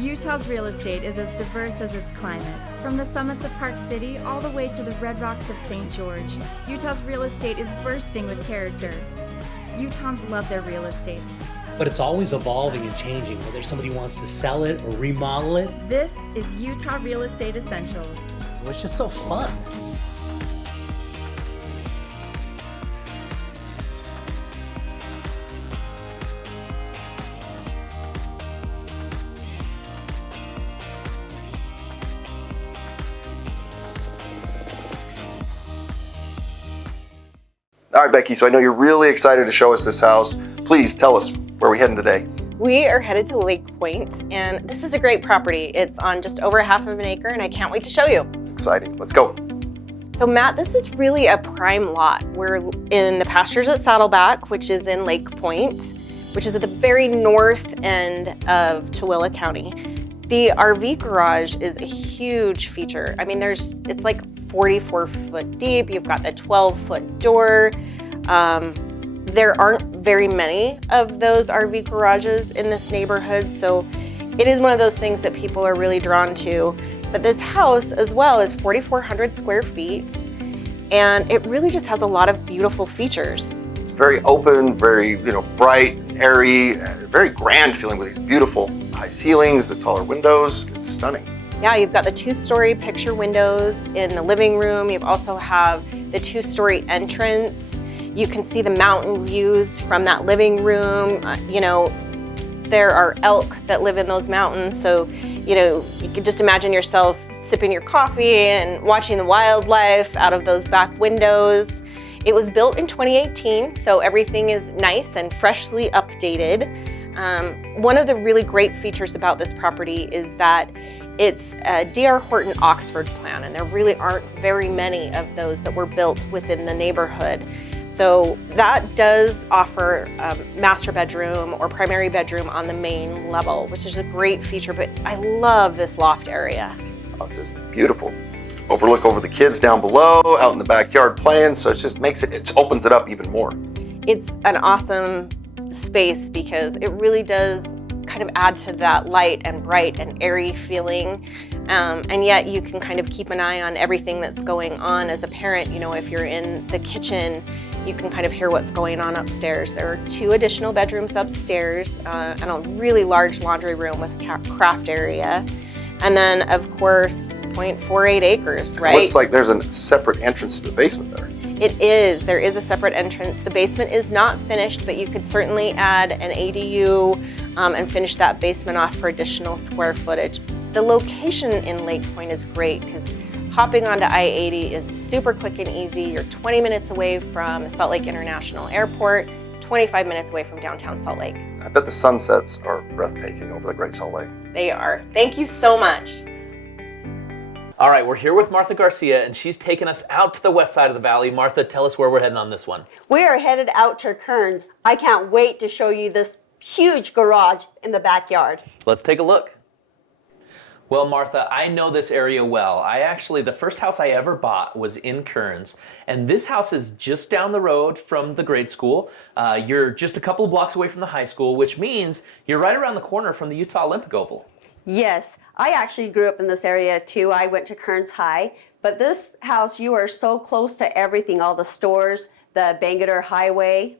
Utah's real estate is as diverse as its climates. From the summits of Park City all the way to the red rocks of St. George, Utah's real estate is bursting with character. Utahns love their real estate. But it's always evolving and changing, whether somebody wants to sell it or remodel it. This is Utah Real Estate Essentials. It's just so fun. All right, Becky, so I know you're really excited to show us this house. Please tell us, where are we heading today? We are headed to Lake Point, and this is a great property. It's on just over half of an acre, and I can't wait to show you. Exciting, let's go. So Matt, this is really a prime lot. We're in the pastures at Saddleback, which is in Lake Point, which is at the very north end of Tooele County. The RV garage is a huge feature. I mean, it's like 44 foot deep. You've got the 12-foot door. There aren't very many of those RV garages in this neighborhood, so it is one of those things that people are really drawn to. But this house as well is 4,400 square feet, and it really just has a lot of beautiful features. It's very open, very bright, airy, very grand feeling with these beautiful high ceilings, the taller windows. It's stunning. Yeah, you've got the 2-story picture windows in the living room. You also have the 2-story entrance. You can see the mountain views from that living room. There are elk that live in those mountains, so you can just imagine yourself sipping your coffee and watching the wildlife out of those back windows. It was built in 2018, so everything is nice and freshly updated. One of the really great features about this property is that it's a D.R. Horton Oxford plan, and there really aren't very many of those that were built within the neighborhood. So that does offer a master bedroom or primary bedroom on the main level, which is a great feature, but I love this loft area. Oh, it's just beautiful. Overlook over the kids down below, out in the backyard playing, so it opens it up even more. It's an awesome space because it really does kind of add to that light and bright and airy feeling. And yet you can kind of keep an eye on everything that's going on as a parent. If you're in the kitchen, you can kind of hear what's going on upstairs. There are 2 additional bedrooms upstairs and a really large laundry room with a craft area. And then, of course, 0.48 acres, right? It looks like there's a separate entrance to the basement there. It is. There is a separate entrance. The basement is not finished, but you could certainly add an ADU and finish that basement off for additional square footage. The location in Lake Point is great because hopping onto I-80 is super quick and easy. You're 20 minutes away from the Salt Lake International Airport, 25 minutes away from downtown Salt Lake. I bet the sunsets are breathtaking over the Great Salt Lake. They are. Thank you so much. All right, we're here with Martha Garcia, and she's taking us out to the west side of the valley. Martha, tell us where we're heading on this one. We are headed out to Kearns. I can't wait to show you this huge garage in the backyard. Let's take a look. Well, Martha, I know this area well. The first house I ever bought was in Kearns, and this house is just down the road from the grade school. You're just a couple of blocks away from the high school, which means you're right around the corner from the Utah Olympic Oval. Yes, I actually grew up in this area too. I went to Kearns High, but this house, you are so close to everything, all the stores, the Bangerter Highway.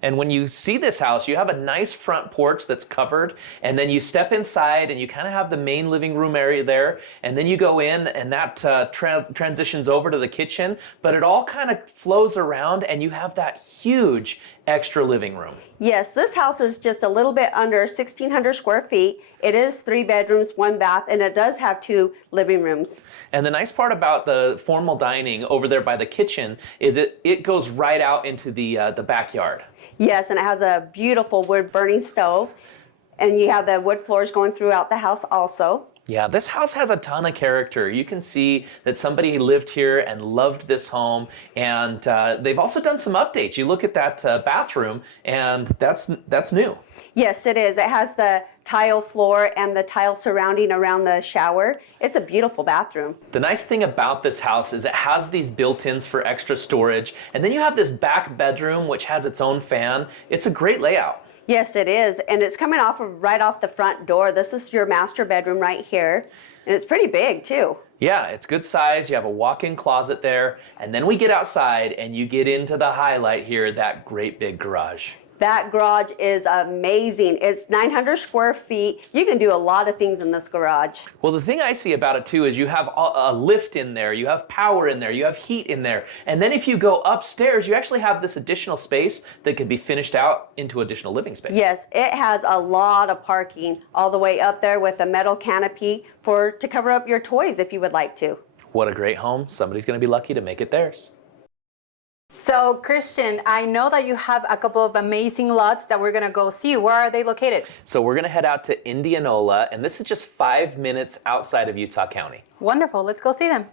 And when you see this house, you have a nice front porch that's covered, and then you step inside and you kind of have the main living room area there, and then you go in and that transitions over to the kitchen, but it all kind of flows around and you have that huge extra living room. Yes, this house is just a little bit under 1,600 square feet. It is 3 bedrooms, 1 bath, and it does have 2 living rooms. And the nice part about the formal dining over there by the kitchen is it goes right out into the backyard. Yes, and it has a beautiful wood burning stove, and you have the wood floors going throughout the house also. Yeah, this house has a ton of character. You can see that somebody lived here and loved this home, and they've also done some updates. You look at that bathroom, and that's new. Yes, it is. It has the tile floor and the tile surrounding around the shower. It's a beautiful bathroom. The nice thing about this house is it has these built-ins for extra storage, and then you have this back bedroom which has its own fan. It's a great layout. Yes, it is. And it's coming off of right off the front door. This is your master bedroom right here. And it's pretty big too. Yeah, it's good size. You have a walk-in closet there. And then we get outside and you get into the highlight here, that great big garage. That garage is amazing. It's 900 square feet. You can do a lot of things in this garage. Well, the thing I see about it too is you have a lift in there, you have power in there, you have heat in there. And then if you go upstairs, you actually have this additional space that can be finished out into additional living space. Yes, it has a lot of parking all the way up there with a metal canopy to cover up your toys if you would like to. What a great home. Somebody's going to be lucky to make it theirs. So Christian, I know that you have a couple of amazing lots that we're gonna go see. Where are they located? So we're going to head out to Indianola, and this is just 5 minutes outside of Utah County. Wonderful, let's go see them.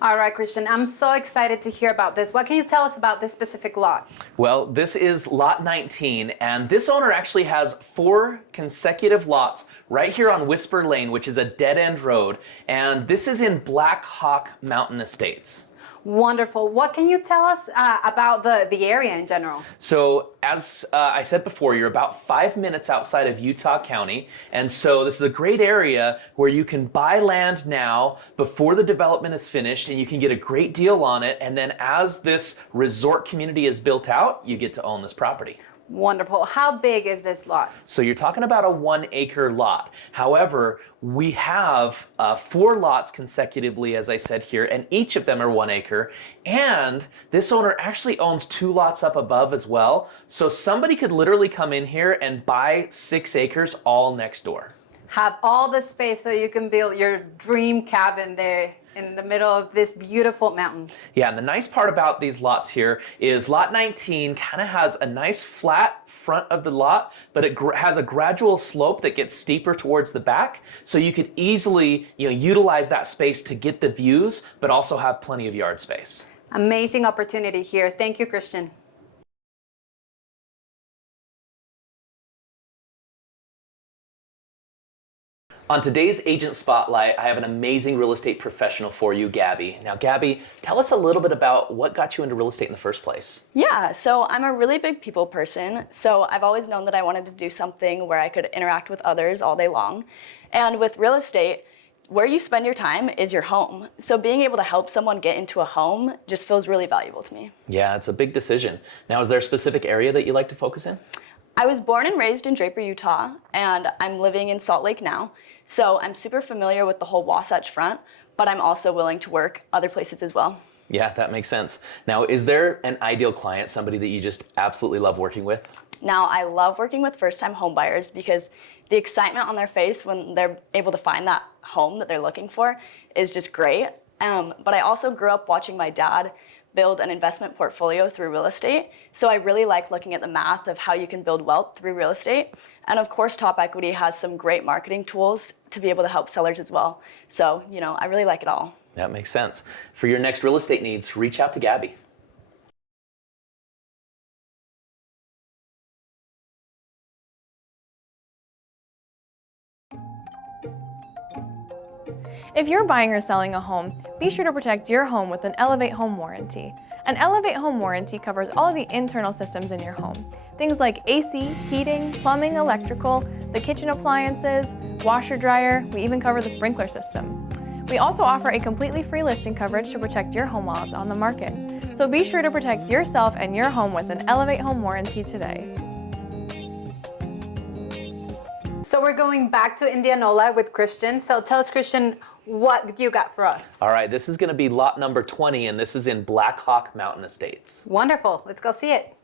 All right, Christian, I'm so excited to hear about this. What can you tell us about this specific lot? Well, this is lot 19, and this owner actually has 4 consecutive lots right here on Whisper Lane, which is a dead-end road, and this is in Black Hawk Mountain Estates. Wonderful. What can you tell us about the area in general? So as I said before, you're about 5 minutes outside of Utah County. And so this is a great area where you can buy land now before the development is finished, and you can get a great deal on it. And then as this resort community is built out, you get to own this property. Wonderful. How big is this lot? So you're talking about a 1-acre lot. However, we have 4 lots consecutively, as I said here, and each of them are 1 acre. And this owner actually owns 2 lots up above as well. So somebody could literally come in here and buy 6 acres all next door. Have all the space so you can build your dream cabin there in the middle of this beautiful mountain. Yeah, and the nice part about these lots here is lot 19 kind of has a nice flat front of the lot, but it has a gradual slope that gets steeper towards the back. So you could easily, utilize that space to get the views, but also have plenty of yard space. Amazing opportunity here. Thank you, Christian. On today's Agent Spotlight, I have an amazing real estate professional for you, Gabby. Now, Gabby, tell us a little bit about what got you into real estate in the first place. Yeah, so I'm a really big people person. So I've always known that I wanted to do something where I could interact with others all day long. And with real estate, where you spend your time is your home. So being able to help someone get into a home just feels really valuable to me. Yeah, it's a big decision. Now, is there a specific area that you like to focus in? I was born and raised in Draper, Utah, and I'm living in Salt Lake now. So I'm super familiar with the whole Wasatch Front, but I'm also willing to work other places as well. Yeah, that makes sense. Now, is there an ideal client, somebody that you just absolutely love working with? Now, I love working with first-time homebuyers because the excitement on their face when they're able to find that home that they're looking for is just great. But I also grew up watching my dad build an investment portfolio through real estate. So I really like looking at the math of how you can build wealth through real estate. And of course, Top Equity has some great marketing tools to be able to help sellers as well. So, I really like it all. That makes sense. For your next real estate needs, reach out to Gabby. If you're buying or selling a home, be sure to protect your home with an Elevate Home Warranty. An Elevate Home Warranty covers all of the internal systems in your home. Things like AC, heating, plumbing, electrical, the kitchen appliances, washer, dryer, we even cover the sprinkler system. We also offer a completely free listing coverage to protect your home while it's on the market. So be sure to protect yourself and your home with an Elevate Home Warranty today. So we're going back to Indianola with Christian. So tell us, Christian, what you got for us? All right, this is going to be lot number 20, and this is in Black Hawk Mountain Estates. Wonderful. Let's go see it.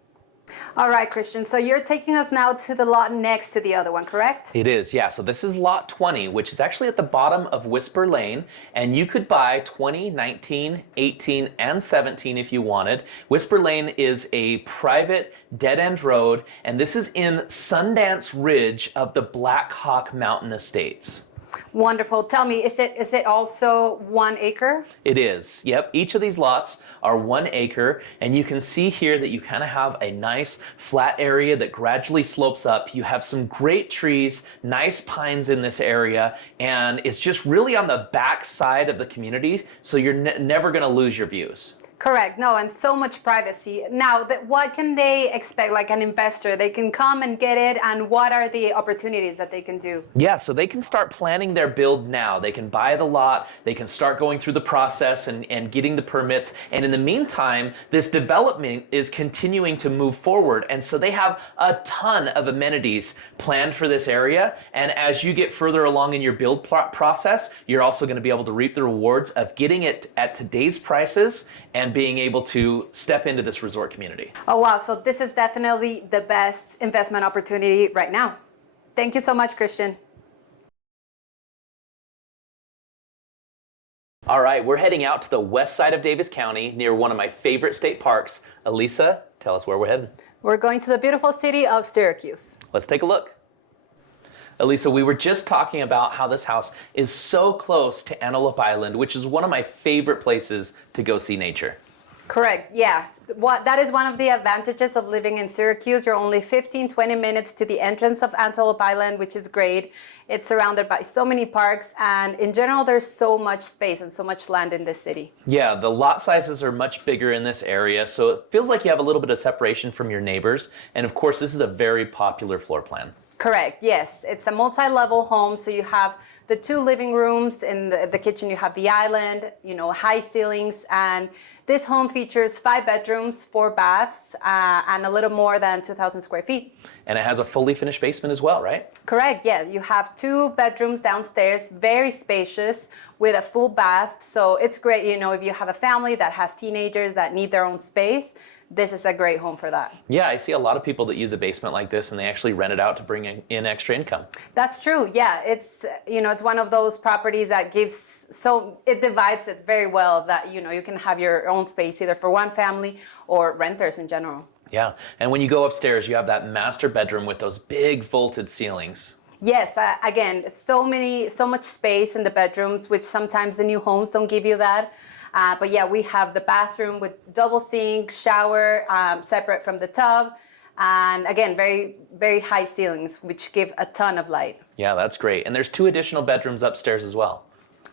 All right, Christian. So you're taking us now to the lot next to the other one, correct? It is, yeah. So this is lot 20, which is actually at the bottom of Whisper Lane, and you could buy 20, 19, 18, and 17 if you wanted. Whisper Lane is a private dead-end road, and this is in Sundance Ridge of the Black Hawk Mountain Estates. Wonderful. Tell me, is it also 1 acre? It is. Yep. Each of these lots are 1 acre, and you can see here that you kind of have a nice flat area that gradually slopes up. You have some great trees, nice pines in this area, and it's just really on the back side of the community, so you're never going to lose your views. Correct. No, and so much privacy. Now, what can they expect, like an investor? They can come and get it, and what are the opportunities that they can do? Yeah, so they can start planning their build now. They can buy the lot, they can start going through the process and getting the permits. And in the meantime, this development is continuing to move forward. And so they have a ton of amenities planned for this area. And as you get further along in your build process, you're also going to be able to reap the rewards of getting it at today's prices and being able to step into this resort community. Oh, wow. So this is definitely the best investment opportunity right now. Thank you so much, Christian. All right, we're heading out to the west side of Davis County near one of my favorite state parks. Elisa, tell us where we're headed. We're going to the beautiful city of Syracuse. Let's take a look. Elisa, we were just talking about how this house is so close to Antelope Island, which is one of my favorite places to go see nature. Correct, yeah. That is one of the advantages of living in Syracuse. You're only 15, 20 minutes to the entrance of Antelope Island, which is great. It's surrounded by so many parks, and in general, there's so much space and so much land in this city. Yeah, the lot sizes are much bigger in this area, so it feels like you have a little bit of separation from your neighbors. And of course, this is a very popular floor plan. Correct, yes. It's a multi-level home, so you have the 2 living rooms. In the kitchen, you have the island, high ceilings, and this home features 5 bedrooms, 4 baths, and a little more than 2,000 square feet. And it has a fully finished basement as well, right? Correct, yeah. You have 2 bedrooms downstairs, very spacious, with a full bath. So it's great, if you have a family that has teenagers that need their own space, this is a great home for that. Yeah, I see a lot of people that use a basement like this and they actually rent it out to bring in extra income. That's true, yeah. It's, it's one of those properties that it divides it very well that, you can have your own space either for one family or renters in general. Yeah, and when you go upstairs, you have that master bedroom with those big vaulted ceilings. Yes, again, so much space in the bedrooms, which sometimes the new homes don't give you that. But yeah, we have the bathroom with double sink, shower, separate from the tub. And again, very, very high ceilings, which give a ton of light. Yeah, that's great. And there's 2 additional bedrooms upstairs as well.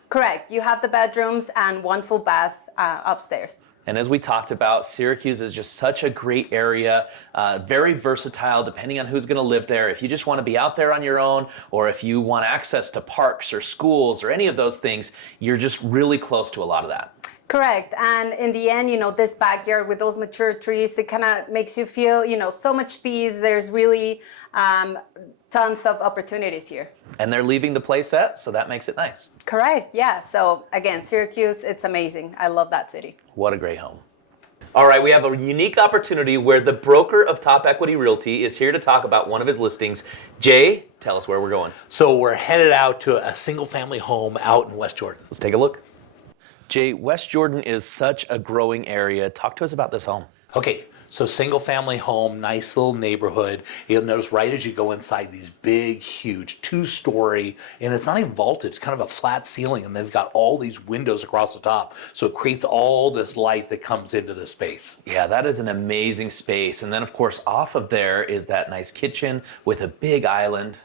Correct. You have the bedrooms and 1 full bath upstairs. And as we talked about, Syracuse is just such a great area, very versatile depending on who's going to live there. If you just want to be out there on your own, or if you want access to parks or schools or any of those things, you're just really close to a lot of that. Correct. And in the end, this backyard with those mature trees, it kind of makes you feel, so much peace. There's really tons of opportunities here. And they're leaving the place set, so that makes it nice. Correct. Yeah. So again, Syracuse, it's amazing. I love that city. What a great home. All right, we have a unique opportunity where the broker of Top Equity Realty is here to talk about one of his listings. Jay, tell us where we're going. So we're headed out to a single family home out in West Jordan. Let's take a look. Jay, West Jordan is such a growing area. Talk to us about this home. Okay, so single family home, nice little neighborhood. You'll notice right as you go inside these big, huge 2-story, and it's not even vaulted, it's kind of a flat ceiling, and they've got all these windows across the top. So it creates all this light that comes into the space. Yeah, that is an amazing space. And then of course, off of there is that nice kitchen with a big island.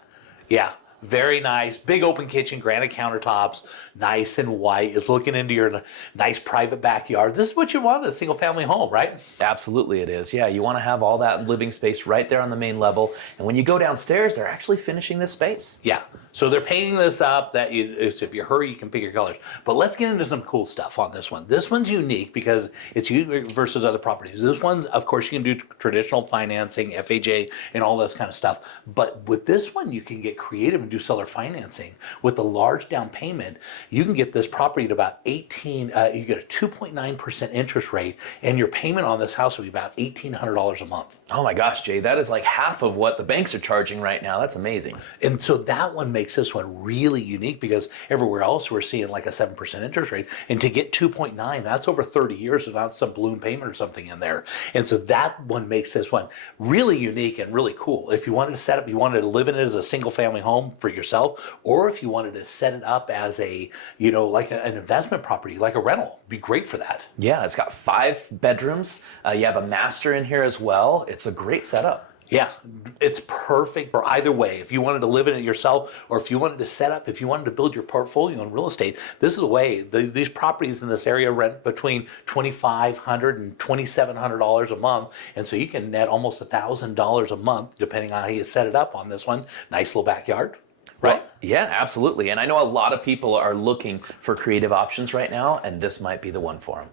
Yeah. Very nice, big open kitchen, granite countertops, nice and white. It's looking into your nice private backyard. This is what you want in a single family home, right? Absolutely it is. Yeah, you want to have all that living space right there on the main level. And when you go downstairs, they're actually finishing this space. Yeah, so they're painting this up. If you hurry, you can pick your colors. But let's get into some cool stuff on this one. This one's unique because it's unique versus other properties. This one's, of course, you can do traditional financing, FHA, and all this kind of stuff. But with this one, you can get creative and do seller financing. With the large down payment, you can get this property at about you get a 2.9% interest rate, and your payment on this house will be about $1,800 a month. Oh my gosh, Jay, that is like half of what the banks are charging right now. That's amazing. And so that one makes this one really unique because everywhere else we're seeing like a 7% interest rate. And to get 2.9, that's over 30 years without some balloon payment or something in there. And so that one makes this one really unique and really cool. If you wanted to set up, you wanted to live in it as a single family home for yourself, or if you wanted to set it up as a, like an investment property, like a rental, be great for that. Yeah, it's got 5 bedrooms. You have a master in here as well. It's a great setup. Yeah, it's perfect for either way. If you wanted to live in it yourself, or if you wanted to set up, if you wanted to build your portfolio in real estate, this is the way. These properties in this area rent between $2,500 and $2,700 a month, and so you can net almost $1,000 a month, depending on how you set it up on this one. Nice little backyard. Right? Well, yeah, absolutely. And I know a lot of people are looking for creative options right now, and this might be the one for them.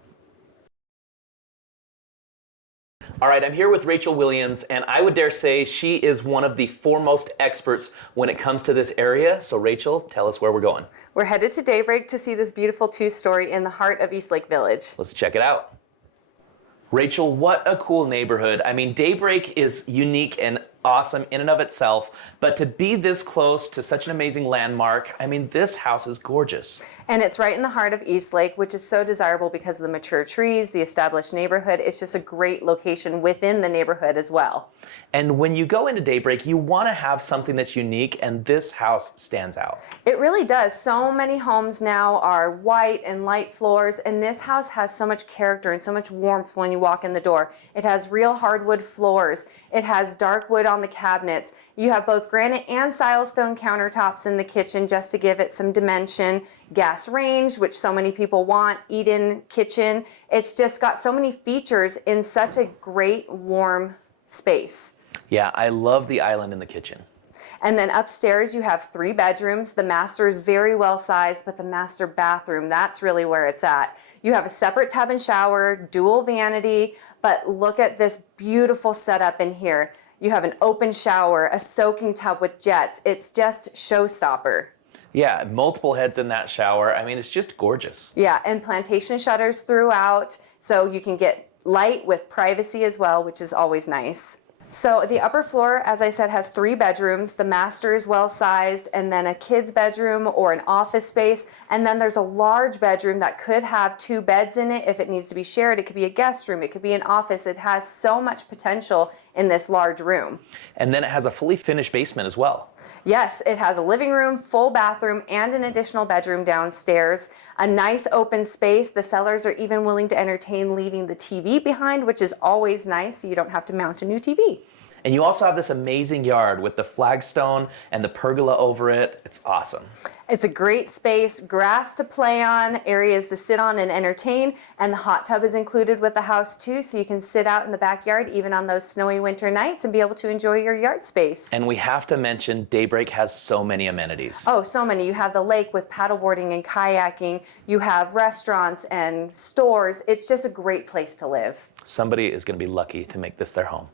All right, I'm here with Rachel Williams, and I would dare say she is one of the foremost experts when it comes to this area. So Rachel, tell us where we're going. We're headed to Daybreak to see this beautiful two-story in the heart of East Lake Village. Let's check it out. Rachel, what a cool neighborhood. I mean, Daybreak is unique and awesome in and of itself, but to be this close to such an amazing landmark, I mean, this house is gorgeous. And it's right in the heart of East Lake, which is so desirable because of the mature trees, the established neighborhood. It's just a great location within the neighborhood as well. And when you go into Daybreak, you want to have something that's unique, and this house stands out. It really does. So many homes now are white and light floors, and this house has so much character and so much warmth when you walk in the door. It has real hardwood floors. It has dark wood on the cabinets. You have both granite and silestone countertops in the kitchen just to give it some dimension. Gas range, which so many people want, eat-in kitchen. It's just got so many features in such a great warm space. Yeah, I love the island in the kitchen. And then upstairs you have 3 bedrooms. The master is very well sized, but the master bathroom, that's really where it's at. You have a separate tub and shower, dual vanity, but look at this beautiful setup in here. You have an open shower, a soaking tub with jets. It's just showstopper. Yeah, multiple heads in that shower. I mean, it's just gorgeous. Yeah, and plantation shutters throughout, so you can get light with privacy as well, which is always nice. So the upper floor, as I said, has 3 bedrooms. The master is well sized, and then a kid's bedroom or an office space. And then there's a large bedroom that could have 2 beds in it if it needs to be shared. It could be a guest room, it could be an office. It has so much potential in this large room. And then it has a fully finished basement as well. Yes, it has a living room, full bathroom, and an additional bedroom downstairs. A nice open space. The sellers are even willing to entertain leaving the TV behind, which is always nice, so you don't have to mount a new TV. And you also have this amazing yard with the flagstone and the pergola over it. It's awesome. It's a great space, grass to play on, areas to sit on and entertain, and the hot tub is included with the house too, so you can sit out in the backyard even on those snowy winter nights and be able to enjoy your yard space. And we have to mention Daybreak has so many amenities. Oh, so many. You have the lake with paddleboarding and kayaking. You have restaurants and stores. It's just a great place to live. Somebody is going to be lucky to make this their home.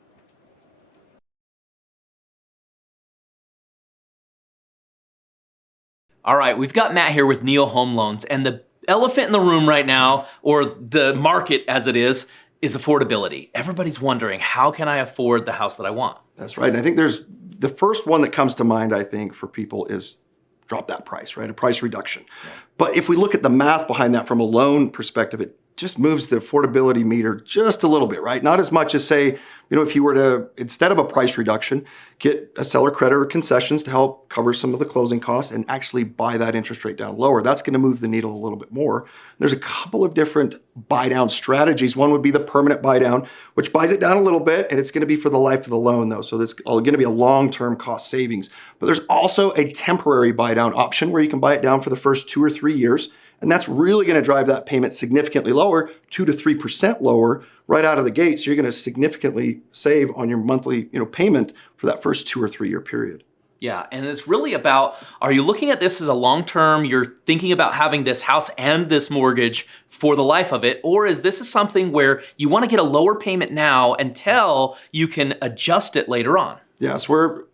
All right, we've got Matt here with Neo Home Loans, and the elephant in the room right now, or the market as it is affordability. Everybody's wondering, how can I afford the house that I want? That's right. And I think there's the first one that comes to mind, I think, for people is drop that price, right? A price reduction. Yeah. But if we look at the math behind that from a loan perspective, it just moves the affordability meter just a little bit, right? Not as much as, say, if you were to, instead of a price reduction, get a seller credit or concessions to help cover some of the closing costs and actually buy that interest rate down lower. That's going to move the needle a little bit more. There's a couple of different buy down strategies. One would be the permanent buy down, which buys it down a little bit, and it's going to be for the life of the loan though. So that's going to be a long-term cost savings. But there's also a temporary buy down option where you can buy it down for the first 2 or 3 years. And that's really going to drive that payment significantly lower, 2 to 3% lower right out of the gate. So you're going to significantly save on your monthly, payment for that first 2 or 3 year period. Yeah, and it's really about, are you looking at this as a long-term, you're thinking about having this house and this mortgage for the life of it, or is this something where you want to get a lower payment now until you can adjust it later on? Yes,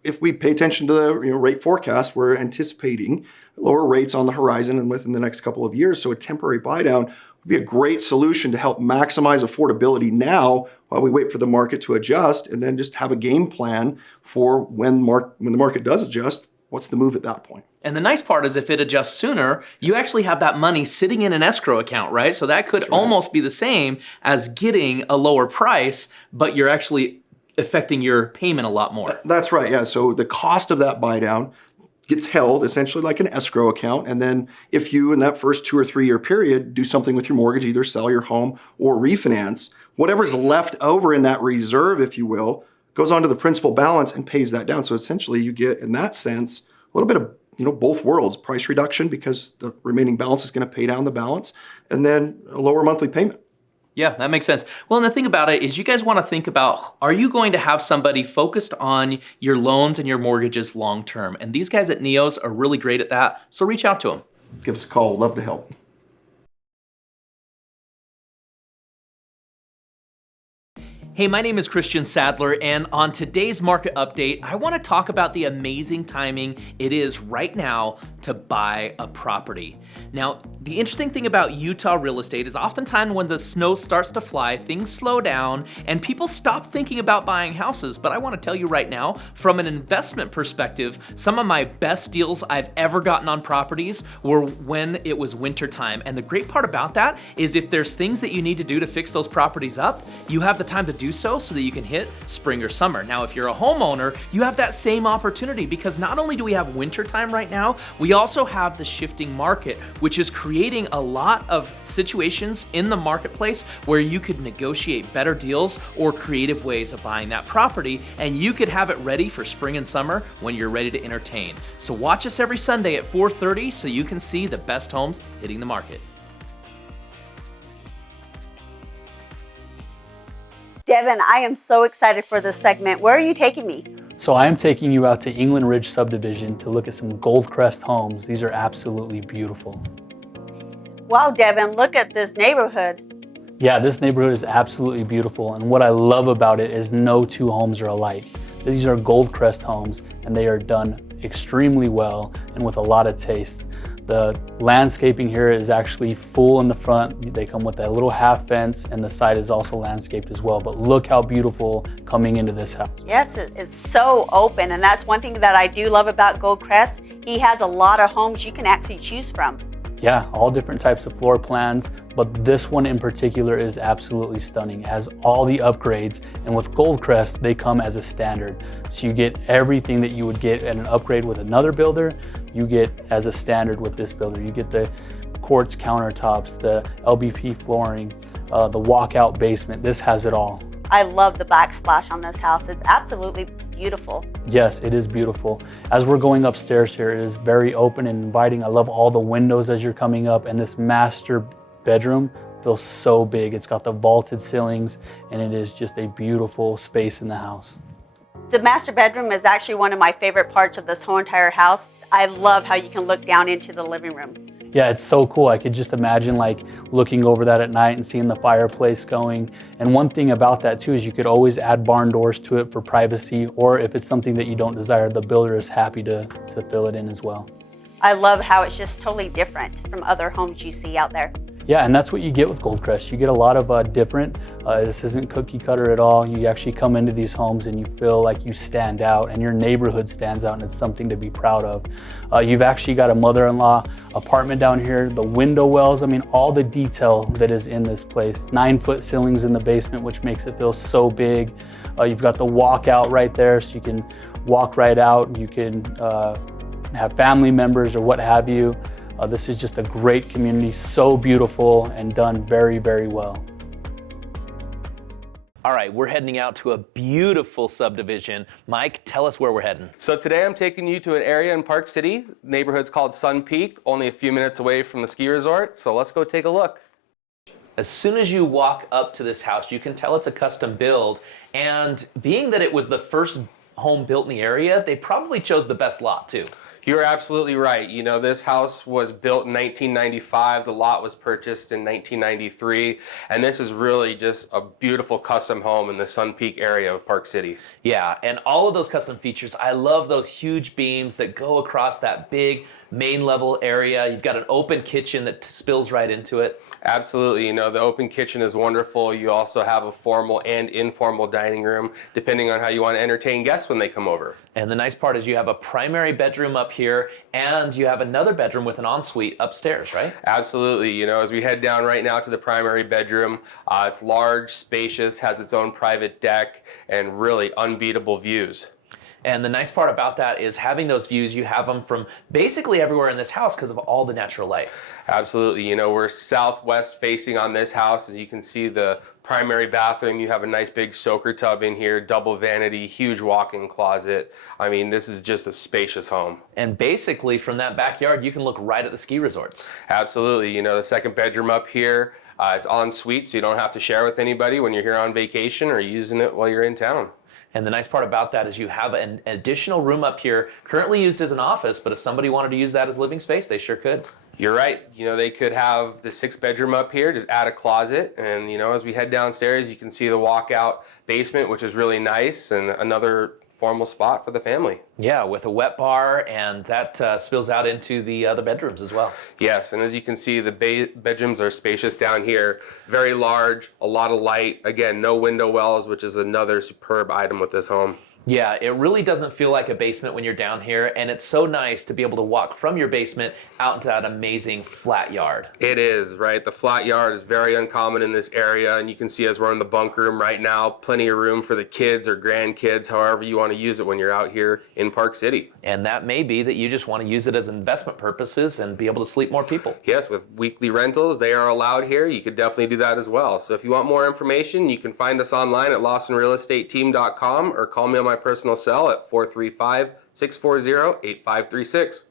if we pay attention to the rate forecast, we're anticipating lower rates on the horizon and within the next couple of years. So a temporary buy down would be a great solution to help maximize affordability now while we wait for the market to adjust, and then just have a game plan for when the market does adjust, what's the move at that point. And the nice part is if it adjusts sooner, you actually have that money sitting in an escrow account, right? So that could almost be the same as getting a lower price, but you're actually affecting your payment a lot more. That's right, yeah. So the cost of that buy down gets held essentially like an escrow account. And then if you, in that first 2 or 3 year period, do something with your mortgage, either sell your home or refinance, whatever's left over in that reserve, if you will, goes on to the principal balance and pays that down. So essentially you get, in that sense, a little bit of, both worlds, price reduction because the remaining balance is going to pay down the balance, and then a lower monthly payment. Yeah, that makes sense. Well, and the thing about it is you guys want to think about, are you going to have somebody focused on your loans and your mortgages long term? And these guys at Neos are really great at that, so reach out to them. Give us a call. We'd love to help. Hey, my name is Christian Sadler, and on today's market update, I want to talk about the amazing timing it is right now to buy a property. Now, the interesting thing about Utah real estate is oftentimes when the snow starts to fly, things slow down and people stop thinking about buying houses. But I want to tell you right now, from an investment perspective, some of my best deals I've ever gotten on properties were when it was winter time. And the great part about that is if there's things that you need to do to fix those properties up, you have the time to do so that you can hit spring or summer. Now, if you're a homeowner, you have that same opportunity because not only do we have winter time right now, we also have the shifting market, which is creating a lot of situations in the marketplace where you could negotiate better deals or creative ways of buying that property, and you could have it ready for spring and summer when you're ready to entertain. So watch us every Sunday at 4:30 so you can see the best homes hitting the market. Devin, I am so excited for this segment. Where are you taking me? So I am taking you out to England Ridge subdivision to look at some Goldcrest homes. These are absolutely beautiful. Wow, Devin, look at this neighborhood. Yeah, this neighborhood is absolutely beautiful, and what I love about it is no two homes are alike. These are Goldcrest homes, and they are done extremely well and with a lot of taste. The landscaping here is actually full in the front. They come with that little half fence, and the side is also landscaped as well. But look how beautiful coming into this house. Yes, it's so open, and that's one thing that I do love about Goldcrest. He has a lot of homes you can actually choose from. Yeah, all different types of floor plans, but this one in particular is absolutely stunning. It has all the upgrades, and with Goldcrest, they come as a standard. So you get everything that you would get at an upgrade with another builder, you get as a standard with this builder. You get the quartz countertops, the LVP flooring, the walkout basement. This has it all. I love the backsplash on this house. It's absolutely beautiful. Yes, it is beautiful. As we're going upstairs here, it is very open and inviting. I love all the windows as you're coming up, and this master bedroom feels so big. It's got the vaulted ceilings, and it is just a beautiful space in the house. The master bedroom is actually one of my favorite parts of this whole entire house. I love how you can look down into the living room. Yeah, it's so cool. I could just imagine like looking over that at night and seeing the fireplace going. And one thing about that too is you could always add barn doors to it for privacy, or if it's something that you don't desire, the builder is happy to fill it in as well. I love how it's just totally different from other homes you see out there. Yeah, and that's what you get with Goldcrest. You get a lot of different, this isn't cookie cutter at all. You actually come into these homes and you feel like you stand out and your neighborhood stands out, and it's something to be proud of. You've actually got a mother-in-law apartment down here, the window wells, I mean, all the detail that is in this place. 9-foot ceilings in the basement, which makes it feel so big. You've got the walkout right there, so you can walk right out. You can have family members or what have you. This is just a great community, so beautiful and done very, very well. All right, we're heading out to a beautiful subdivision. Mike, tell us where we're heading. So today I'm taking you to an area in Park City. The neighborhood's called Sun Peak, only a few minutes away from the ski resort. So let's go take a look. As soon as you walk up to this house, you can tell it's a custom build. And being that it was the first home built in the area, they probably chose the best lot too. You're absolutely right. You know, this house was built in 1995. The lot was purchased in 1993. And this is really just a beautiful custom home in the Sun Peak area of Park City. Yeah, and all of those custom features, I love those huge beams that go across that big main level area. You've got an open kitchen that spills right into it. Absolutely. You know, the open kitchen is wonderful. You also have a formal and informal dining room, depending on how you want to entertain guests when they come over. And the nice part is you have a primary bedroom up here, and you have another bedroom with an ensuite upstairs, right? Absolutely. You know, as we head down right now to the primary bedroom, it's large, spacious, has its own private deck, and really unbeatable views. And the nice part about that is having those views, you have them from basically everywhere in this house because of all the natural light. Absolutely. You know, we're southwest facing on this house. As you can see, the primary bathroom, you have a nice big soaker tub in here, double vanity, huge walk-in closet. I mean, this is just a spacious home. And basically from that backyard, you can look right at the ski resorts. Absolutely. You know, the second bedroom up here, it's en suite, so you don't have to share with anybody when you're here on vacation or using it while you're in town. And the nice part about that is you have an additional room up here currently used as an office, but if somebody wanted to use that as living space, they sure could. You're right. You know, they could have the 6th bedroom up here, just add a closet. And, you know, as we head downstairs, you can see the walkout basement, which is really nice, and another formal spot for the family. Yeah, with a wet bar, and that spills out into the other bedrooms as well. Yes, and as you can see, the bedrooms are spacious down here. Very large, a lot of light. Again, no window wells, which is another superb item with this home. Yeah, it really doesn't feel like a basement when you're down here, and it's so nice to be able to walk from your basement out into that amazing flat yard. It is, right? The flat yard is very uncommon in this area, and you can see as we're in the bunk room right now, plenty of room for the kids or grandkids, however you want to use it when you're out here in Park City. And that may be that you just want to use it as investment purposes and be able to sleep more people. Yes, with weekly rentals, they are allowed here. You could definitely do that as well. So if you want more information, you can find us online at lawsonrealestateteam.com or call me on my personal cell at 435-640-8536.